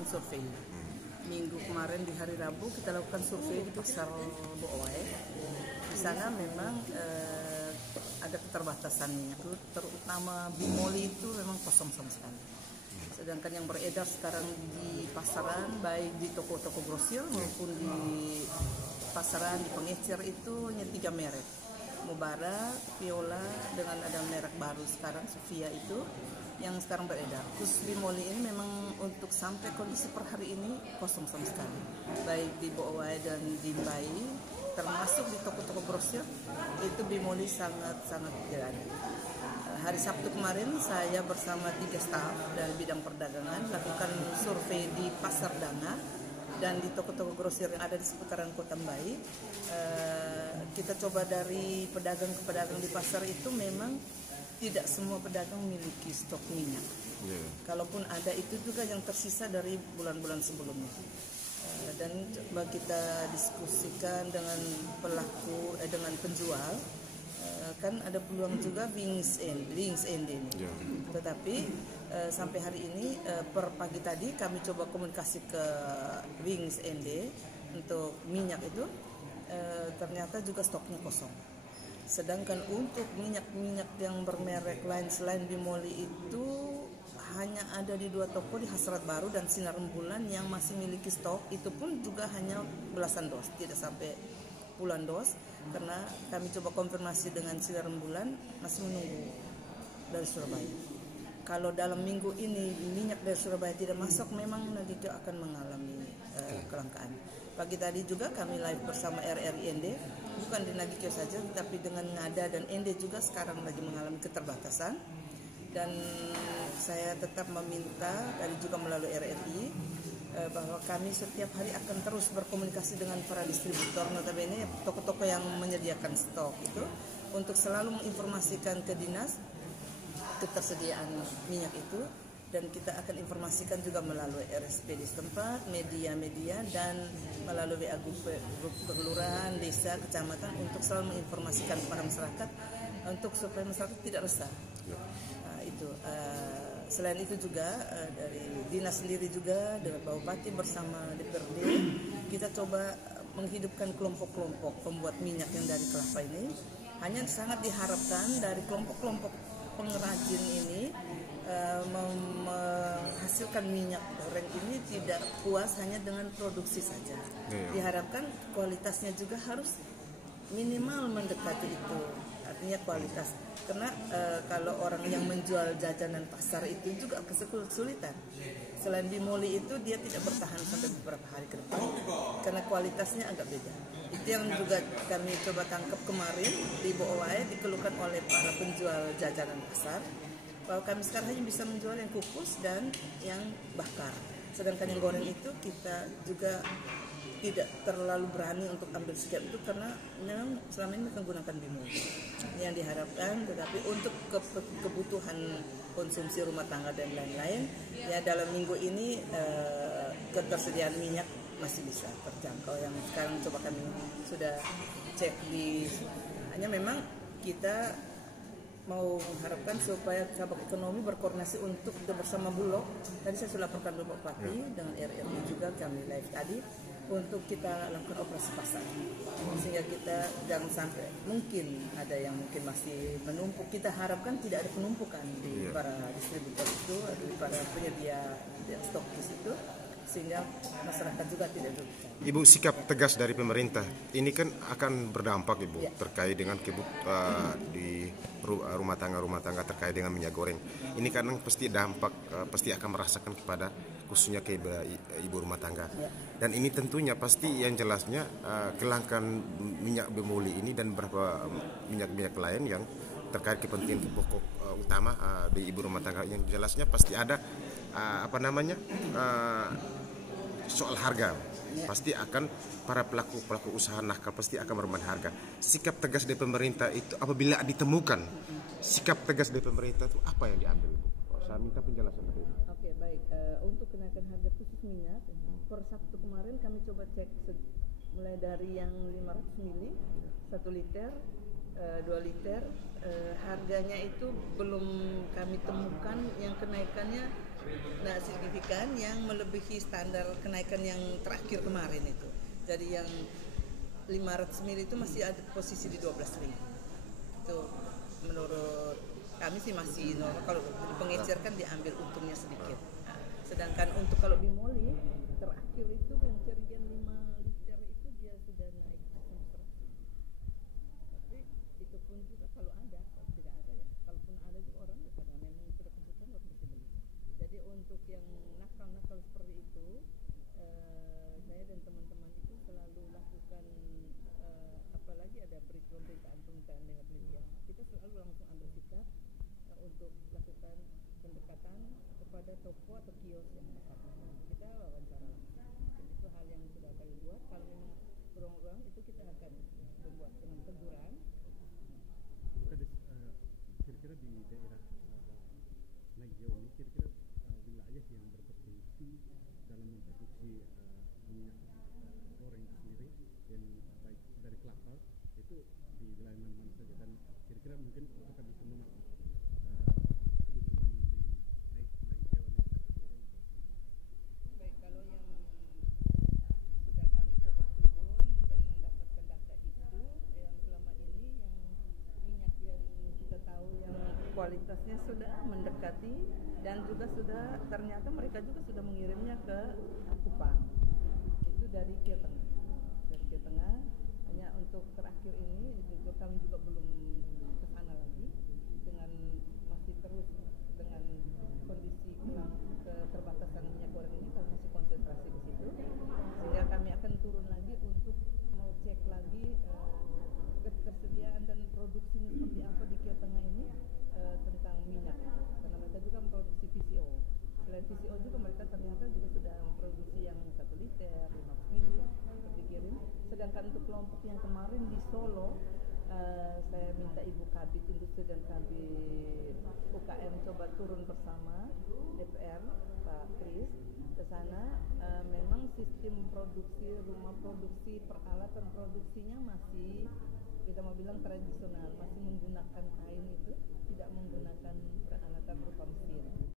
melakukan survei. Minggu kemarin di hari Rabu kita lakukan survei di pasar Boowai. Di sana memang ada keterbatasan minyak, terutama bimoli itu memang kosong sama sekali. Sedangkan yang beredar sekarang di pasaran, baik di toko-toko grosir maupun di pasaran, di pengecer itu hanya 3 merek. Mubara, Viola, dengan ada merek baru sekarang, Sofia itu yang sekarang beredar. Terus bimoli ini memang untuk sampai kondisi per hari ini kosong sama sekali. Baik di Boowai dan di Mbai, termasuk di toko-toko grosir, itu bimoli sangat-sangat tidak ada. Hari Sabtu kemarin saya bersama 3 staf dari bidang perdagangan lakukan survei di Pasar Danga dan di toko-toko grosir yang ada di seputaran Kota Mbai. Kita coba dari pedagang ke pedagang di pasar itu memang tidak semua pedagang memiliki stok minyak. Kalaupun ada itu juga yang tersisa dari bulan-bulan sebelumnya. Dan coba kita diskusikan dengan dengan penjual. Kan ada peluang juga wings end ini. Tetapi sampai hari ini per pagi tadi kami coba komunikasi ke wings end untuk minyak itu ternyata juga stoknya kosong. Sedangkan untuk minyak yang bermerek lain selain bimoli itu hanya ada di 2 toko di Hasrat Baru dan Sinar Rembulan yang masih memiliki stok, itu pun juga hanya belasan dos, tidak sampai puluhan dos, karena kami coba konfirmasi dengan Sinar Rembulan masih menunggu dari Surabaya. Kalau dalam minggu ini minyak dari Surabaya tidak masuk, memang Nagikyo akan mengalami kelangkaan. Pagi tadi juga kami live bersama RRI ND, bukan di Nagikyo saja, tapi dengan Ngada dan ND juga sekarang lagi mengalami keterbatasan. Dan saya tetap meminta, tadi juga melalui RRI, bahwa kami setiap hari akan terus berkomunikasi dengan para distributor, notabene toko-toko yang menyediakan stok itu, untuk selalu menginformasikan ke dinas ketersediaan minyak itu, dan kita akan informasikan juga melalui RSPD setempat, media-media, dan melalui WA grup kelurahan, desa, kecamatan, untuk selalu menginformasikan kepada masyarakat untuk supaya masyarakat tidak resah. Selain itu juga dari dinas sendiri juga dengan Pak Bupati bersama DPRD kita coba menghidupkan kelompok-kelompok pembuat minyak yang dari kelapa ini. Hanya sangat diharapkan dari kelompok-kelompok pengrajin ini menghasilkan minyak goreng ini tidak puas hanya dengan produksi saja. Diharapkan kualitasnya juga harus minimal mendekati itu, artinya kualitas. Karena kalau orang yang menjual jajanan pasar itu juga kesulitan. Selain bimoli itu dia tidak bertahan sampai beberapa hari ke depan karena kualitasnya agak beda. Itu yang juga kami coba tangkap kemarin di Boowai, dikeluhkan oleh para penjual jajanan pasar, bahwa kami sekarang hanya bisa menjual yang kukus dan yang bakar. Sedangkan yang goreng itu kita juga tidak terlalu berani untuk ambil sikap itu karena memang selama ini menggunakan bimoli yang diharapkan. Tetapi untuk kebutuhan konsumsi rumah tangga dan lain-lain, ya dalam minggu ini ketersediaan minyak masih bisa terjangkau. Yang sekarang coba kami sudah cek hanya memang kita mau mengharapkan supaya cabang ekonomi berkoordinasi untuk bersama Bulog. Tadi saya sudah laporkan Bapak Bupati dengan RRI juga kami live tadi untuk kita lakukan operasi pasar sehingga kita jangan sampai mungkin ada yang mungkin masih menumpuk. Kita harapkan tidak ada penumpukan di para distributor itu, di para penyedia stokis itu, sehingga masyarakat juga tidak dirugikan. Ibu, sikap tegas dari pemerintah ini kan akan berdampak, Ibu, terkait dengan di rumah tangga terkait dengan minyak goreng. Ini kan pasti dampak, pasti akan merasakan kepada khususnya ke ibu rumah tangga. Dan ini tentunya pasti yang jelasnya kelangkaan minyak bimoli ini dan beberapa minyak-minyak lain yang terkait kepentingan pokok utama di ibu rumah tangga. Yang jelasnya pasti ada soal harga. Pasti akan para pelaku usaha nakal pasti akan bermain harga. Sikap tegas dari pemerintah itu apabila ditemukan sikap tegas dari pemerintah itu apa yang diambil, Bu? Saya minta penjelasan dari itu. Oke, baik. Untuk kenaikan harga khusus minyak per Sabtu kemarin kami coba cek mulai dari yang 500 mili 1 liter, 2 liter, harganya itu belum kami temukan yang kenaikannya Nah, signifikan yang melebihi standar kenaikan yang terakhir kemarin itu. Jadi yang 500 ml itu masih ada posisi di 12.000. Itu menurut kami sih masih normal. Kalau di pengecer kan diambil untungnya sedikit. Nah, sedangkan untuk kalau bimoli terakhir itu pencerian 5 liter itu dia sudah naik sampai 100. Tapi itu pun juga kalau ada, kalau tidak ada ya. Kalaupun ada juga orang ya karena memang sudah kebutuhan orang mesti beli. Jadi untuk yang nakal-nakal seperti itu, saya dan teman-teman itu selalu lakukan, apalagi ada pemberitaan lewat media, kita selalu langsung ambil sikap untuk lakukan pendekatan kepada toko atau kios yang masyarakat. Kita wawancara langsung. Itu hal yang sudah kami buat. Kalau memang berulang-ulang itu kita akan membuat dengan teguran. Kira-kira di daerah Nagyo ini kira-kira wilayah yang berpotensi dalam memproduksi minyak goreng sendiri yang baik dari kelapa itu di wilayah mana-mana saja, dan kira-kira mungkin apakah bisa memenuhi kebutuhan di Nagyo ini secara keseluruhan? Baik, kalau yang sudah kami coba turun dan mendapatkan data itu, yang selama ini yang minyak yang kita tahu yang kualitasnya sudah mendekati dan juga sudah ternyata mereka juga sudah mengirimnya ke Kupang. Itu dari Kia Tengah. Dari Kia Tengah, hanya untuk terakhir ini juga kami juga belum ke sana lagi dengan masih terus dengan kondisi keterbatasan minyak goreng ini kami masih konsentrasi ke situ. Sehingga kami akan turun lagi untuk mau cek lagi ketersediaan dan produksinya seperti apa di Kia Tengah ini tentang minyak, karena mereka juga memproduksi VCO. Selain VCO juga mereka ternyata juga sudah memproduksi yang 1 liter, 500 ml dikirim. Sedangkan untuk kelompok yang kemarin di Solo, saya minta Ibu Kabit Industri dan Kabit UKM coba turun bersama DPR Pak Kris ke sana. Memang sistem produksi, rumah produksi, peralatan produksinya masih kita mau bilang tradisional, masih menggunakan kain itu, tidak menggunakan peralatan berupa mesin.